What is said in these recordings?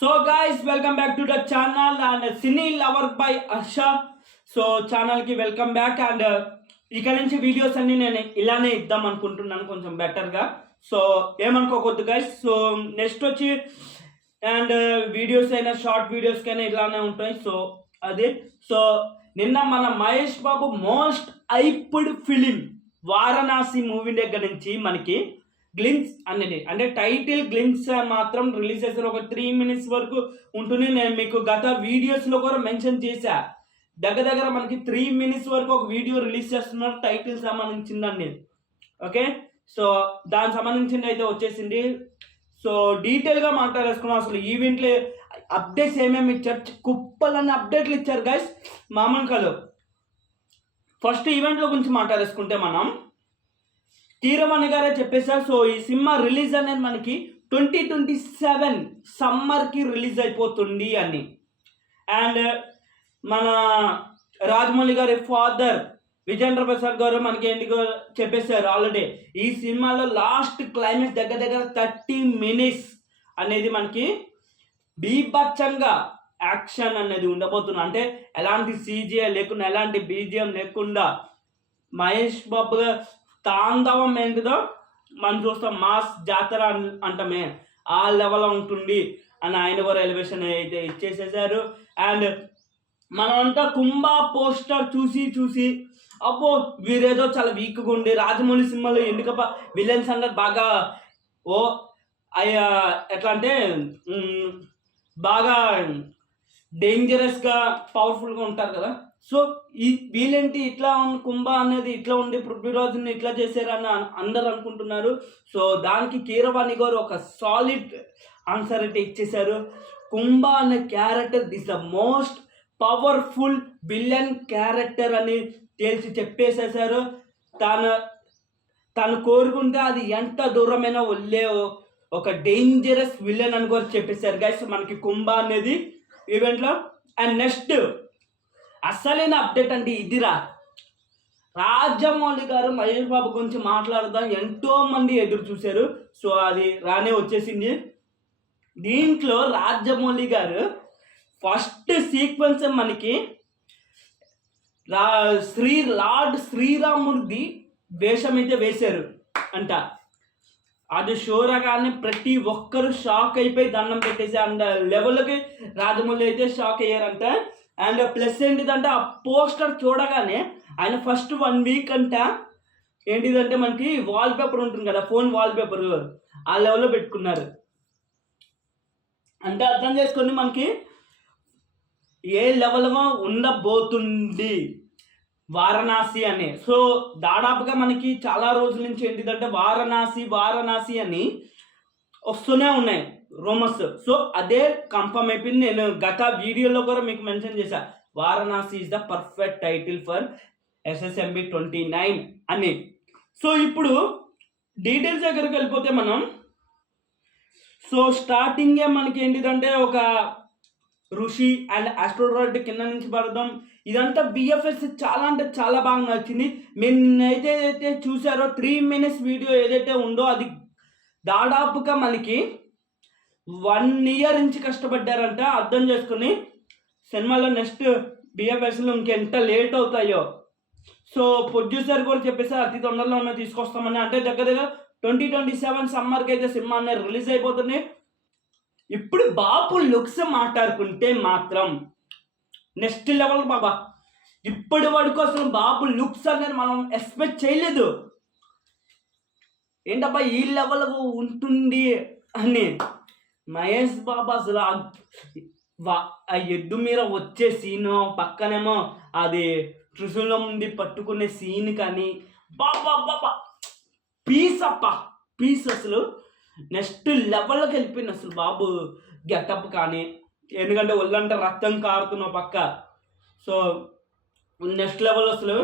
So guys welcome back to the channel and cine lover by Harsha. So ఛానల్కి welcome back and ఇక్కడ నుంచి videos అన్ని నేను ఇలానే ఇద్దాం అనుకుంటున్నాను, కొంచెం బెటర్గా. సో ఏమనుకోవద్దు గైస్. సో నెక్స్ట్ వచ్చి అండ్ వీడియోస్ అయినా షార్ట్ వీడియోస్కైనా ఇలానే ఉంటాయి. సో అది సో నిన్న మన Mahesh Babu most ఐప్డ్ film Varanasi movie దగ్గర నుంచి మనకి గ్లిమ్స్ అనేది అంటే టైటిల్ గ్లిమ్స్ మాత్రం రిలీజ్ చేస్తారు. ఒక 3 minutes వరకు ఉంటుంది. నేను మీకు గత వీడియోస్లో కూడా మెన్షన్ చేశా, దగ్గర మనకి 3 minutes వరకు ఒక వీడియో రిలీజ్ చేస్తున్నారు టైటిల్ సంబంధించిందండి. ఓకే, సో దానికి సంబంధించింది అయితే వచ్చేసింది. సో డీటెయిల్గా మాట్లాడేసుకున్నాం. అసలు ఈవెంట్లో అప్డేట్స్ ఏమేమి ఇచ్చారు, కుప్పలన్నీ అప్డేట్లు ఇచ్చారు గైస్, మామూలు కాదు. ఫస్ట్ ఈవెంట్లో గురించి మాట్లాడేసుకుంటే మనం కీరవాణి గారే చెప్పేశారు. సో ఈ సినిమా రిలీజ్ అనేది మనకి 2027 సమ్మర్కి రిలీజ్ అయిపోతుంది అని. అండ్ మన రాజమౌళి గారి ఫాదర్ విజేంద్ర ప్రసాద్ గారు మనకి ఎందుకు చెప్పేశారు ఆల్రెడీ, ఈ సినిమాలో లాస్ట్ క్లైమాక్స్ దగ్గర 30 minutes అనేది మనకి బీభత్సంగా యాక్షన్ అనేది ఉండబోతుంది. అంటే ఎలాంటి CGI లేకుండా, ఎలాంటి BGM లేకుండా మహేష్ బాబు తాండవం ఏంటిదో మనం చూస్తాం. మాస్ జాతర అంటమే ఆ లెవెల్ ఉంటుంది అని ఆయన కూడా ఎలివేషన్ అయితే ఇచ్చేసేసారు. అండ్ మనమంతా కుంభ పోస్టర్ చూసి అబ్బో వీరేదో చాలా వీక్గా ఉండి, రాజమౌళి సినిమాలో ఎందుకప్ప విలన్స్ అంటే బాగా ఎట్లా అంటే బాగా డేంజరస్గా పవర్ఫుల్గా ఉంటారు కదా. సో వీళ్ళేంటి ఇట్లా కుంభ అనేది ఇట్లా ఉండి పృథ్వీరాజుని ఇట్లా చేశారని అందరు అనుకుంటున్నారు. సో దానికి కీరవాణి గారు ఒక సాలిడ్ ఆన్సర్ అయితే ఇచ్చేశారు. కుంభ అనే character this the most powerful villain character అని తేల్చి చెప్పేసేసారు. తను కోరుకుంటే అది ఎంత దూరమైనా వెళ్ళే ఒక డేంజరస్ విలన్ అని కూడా చెప్పేశారు గైస్ మనకి కుంభ అనేది ఈవెంట్లో. అండ్ నెక్స్ట్ అసలైన అప్డేట్ అంటే ఇదిరా, రాజమౌళి గారు మహేష్ బాబు గురించి మాట్లాడదాం ఎంతో మంది ఎదురు చూశారు. సో అది రానే వచ్చేసింది. దీంట్లో రాజమౌళి గారు ఫస్ట్ సీక్వెన్స్ మనకి లార్డ్ శ్రీరాముడి వేషం అయితే వేశారు అంట. అది షోరగానే ప్రతి ఒక్కరు షాక్ అయిపోయి దండం పెట్టేసి అంత లెవెల్కి రాజమౌళి అయితే షాక్ అయ్యారంట. అండ్ ప్లస్ ఏంటిదంటే ఆ పోస్టర్ చూడగానే ఆయన ఫస్ట్ 1 week అంట ఏంటిదంటే మనకి వాల్పేపర్ ఉంటుంది కదా, ఫోన్ వాల్పేపర్ ఆ లెవెల్లో పెట్టుకున్నారు అంటే అర్థం చేసుకొని మనకి ఏ లెవెల్గా ఉండబోతుంది వారణాసి అని. సో దాదాపుగా మనకి చాలా రోజుల నుంచి ఏంటిదంటే వారణాసి అని వస్తూనే ఉన్నాయి రూమర్స్. సో అదే కన్ఫర్మ్ అయిపోయింది. నేను గత వీడియోలో కూడా మీకు మెన్షన్ చేశా, Varanasi is the perfect title for SSMB 29 అని. సో ఇప్పుడు డీటెయిల్స్ దగ్గరికి వెళ్ళిపోతే మనం సో స్టార్టింగే మనకి ఏంటిదంటే ఒక ఋషి అండ్ ఆస్ట్రోనాట్ కింద నుంచి పడదాం. ఇదంతా BFX చాలా అంటే చాలా బాగా నచ్చింది. ఏదైతే చూసారో 3 minutes వీడియో ఏదైతే ఉందో అది దాదాపుగా మనకి 1 year నుంచి కష్టపడ్డారంట. అర్థం చేసుకుని సినిమాలో నెక్స్ట్ BFXలో ఇంకెంత లేట్ అవుతాయో. సో ప్రొడ్యూసర్ కూడా చెప్పేసారు అతి తొందరలో తీసుకొస్తామని. అంటే దగ్గర 2027 సమ్మర్కి అయితే సినిమా అనేది రిలీజ్ అయిపోతుంది. ఇప్పుడు బాబు లుక్స్ మాట్లాడుకుంటే మాత్రం నెక్స్ట్ లెవెల్ బాబా. ఇప్పటి వరకు అసలు బాబు లుక్స్ అనేది మనం ఎక్స్పెక్ట్ చేయలేదు. ఏంటబ్బా ఈ లెవెల్ ఉంటుంది అని. మహేష్ బాబు అసలు ఆ ఎద్దు మీద వచ్చే సీను, పక్కనేమో అది త్రిశూలం నుండి పట్టుకునే సీన్ కానీ బాబా పీస్ అసలు నెక్స్ట్ లెవెల్కి వెళ్ళిపోయింది అసలు బాబు గెటప్ కానీ. ఎందుకంటే ఒళ్ళంటే రక్తం కారుతున్న పక్క. సో నెక్స్ట్ లెవెల్ అసలు.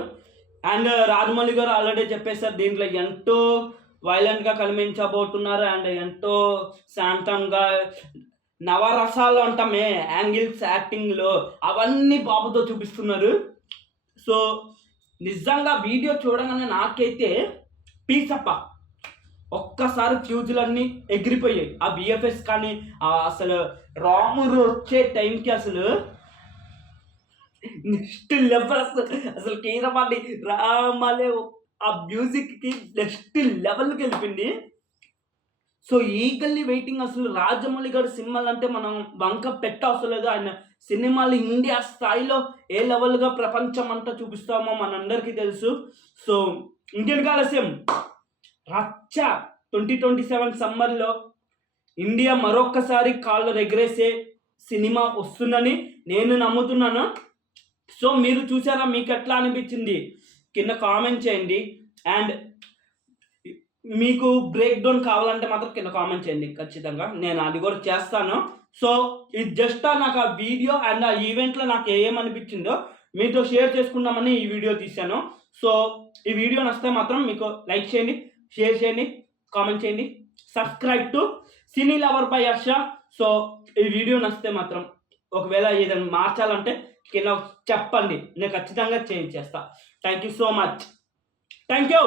అండ్ రాజమౌళి గారు ఆల్రెడీ చెప్పేశారు దీంట్లో ఎంతో వైలెంట్గా కనిపించబోతున్నారు అండ్ ఎంతో శాంతంగా నవరసాలు అంటామే యాంగిల్స్ యాక్టింగ్లో అవన్నీ బాబుతో చూపిస్తున్నారు. సో నిజంగా వీడియో చూడగానే నాకైతే పీసప్ప ఒక్కసారి ఫ్యూజులన్నీ ఎగిరిపోయాయి. ఆ బిఎఫ్ఎస్ కానీ అసలు రాముడు వచ్చే టైంకి అసలు నెక్స్ట్ లెవెల్ అసలు కీరవాణి రామాలే ఆ మ్యూజిక్కి నెక్స్ట్ లెవెల్కి వెళ్ళిపోయింది. So eagerly waiting. అసలు రాజమౌళి గారి సినిమాలు అంటే మనం వంక పెట్టవసరం లేదు. ఆయన సినిమాలు ఇండియా స్థాయిలో ఏ లెవెల్గా ప్రపంచం అంతా చూపిస్తామో మనందరికీ తెలుసు. సో ఇండియన్ ఆలస్యం రచ్చ 2027 సమ్మర్లో ఇండియా మరొక్కసారి కాళ్ళు ఎగరేసే సినిమా వస్తుందని నేను నమ్ముతున్నాను. సో మీరు చూసారా? మీకు ఎట్లా అనిపించింది కింద కామెంట్ చేయండి. అండ్ మీకు బ్రేక్ డౌన్ కావాలంటే మాత్రం కింద కామెంట్ చేయండి, ఖచ్చితంగా నేను అది కూడా చేస్తాను. సో ఇది జస్ట్ నాకు ఆ వీడియో అండ్ ఆ ఈవెంట్లో నాకు ఏమనిపించిందో మీతో షేర్ చేసుకుందామని ఈ వీడియో తీశాను. సో ఈ వీడియో నచ్చితే మాత్రం మీకు లైక్ చేయండి, షేర్ చేయండి, కామెంట్ చేయండి, subscribe to cine lover by Harsha. So ఈ వీడియో నచ్చితే మాత్రం ఒకవేళ ఏదైనా మార్చాలంటే కింద చెప్పండి, నేను ఖచ్చితంగా చేంజ్ చేస్తా. Thank you so much. Thank you.